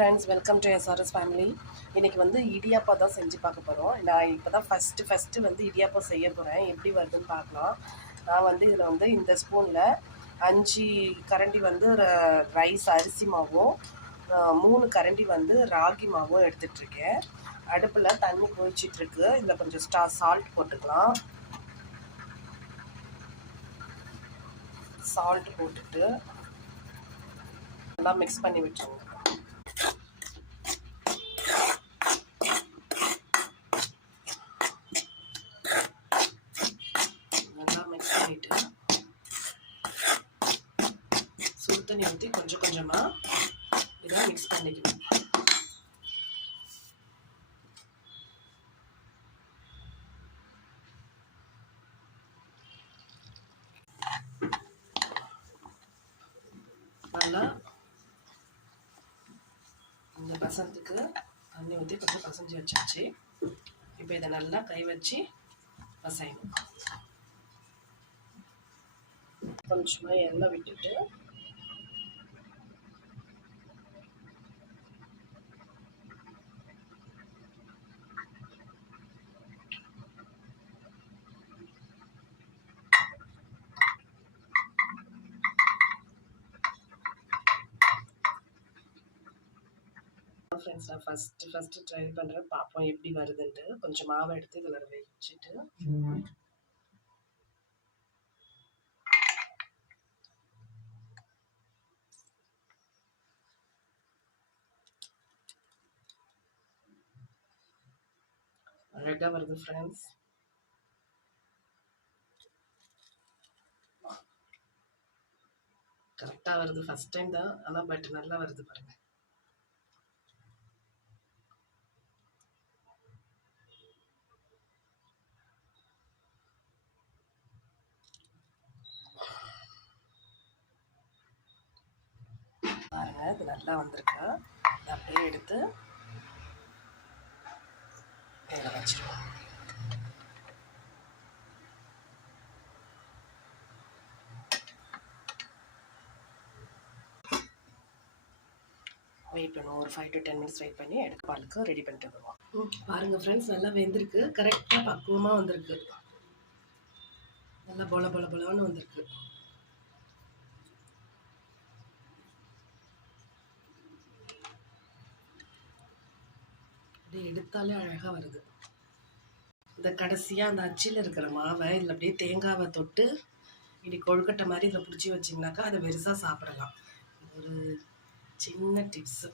Friends, welcome to SRS family. இன்றைக்கி வந்து இடியாப்பா தான் செஞ்சு பார்க்க போகிறோம். நான் இப்போ தான் ஃபஸ்ட்டு வந்து இடியாப்பா செய்ய போகிறேன். எப்படி வருதுன்னு பார்க்கலாம். நான் வந்து இதில் வந்து இந்த ஸ்பூனில் 5 கரண்டி வந்து ரைஸ் அரிசி மாவும் 3 கரண்டி வந்து ராகி மாவும் எடுத்துகிட்ருக்கேன். அடுப்பில் தண்ணி கொதிச்சிட்ருக்கு. இதில் கொஞ்சம் சால்ட் போட்டுக்கலாம். சால்ட் போட்டுட்டு நல்லா மிக்ஸ் பண்ணி விட்டுருங்க. நல்லா மிக்ஸ் பண்ணிவிட்டு சுடு தண்ணி ஊற்றி கொஞ்சம் கொஞ்சமாக இதை மிக்ஸ் பண்ணிக்கணும். நல்லா இந்த பசத்துக்கு தண்ணி ஊற்றி கொஞ்சம் பசஞ்சு வச்சாச்சு. இப்போ இதை நல்லா கை வச்சு பசையணும். கொஞ்சமாக எண்ணெய் விட்டுட்டு ஃப்ரெண்ட்ஸ், நான் ஃபஸ்ட்டு ட்ரை பண்ணுறேன். பார்ப்போம் எப்படி வருதுன்ட்டு. கொஞ்சம் மாவை எடுத்து இதில் வச்சுட்டு அழகாக வருது ஃப்ரெண்ட்ஸ். கரெக்டாக வருது. ஃபஸ்ட் டைம் தான், ஆனால் பட் நல்லா வருது பாருங்கள். பாருங்க, இது நல்லா வந்திருக்கு. அப்படியே எடுத்து இதில் வச்சிருவோம். வெயிட் பண்ணுவோம். ஒரு 5 to 10 minutes வெயிட் பண்ணி எடுக்க பாலுக்கு ரெடி பண்ணிட்டு வருவோம். பாருங்கள் ஃப்ரெண்ட்ஸ், நல்லா வெந்திருக்கு. கரெக்டாக பக்குவமாக வந்திருக்கு. நல்லா பொல பொல பொலன்னு வந்திருக்கு. அப்படியே எடுத்தாலே அழகாக வருது. இந்த கடைசியாக அந்த அச்சில் இருக்கிற மாவை இதில் அப்படியே தேங்காவை தொட்டு இப்படி கொழுக்கட்டை மாதிரி இதில் பிடிச்சி வச்சிங்கனாக்கா அதை வெறுசாக சாப்பிடலாம். ஒரு சின்ன டிப்ஸு.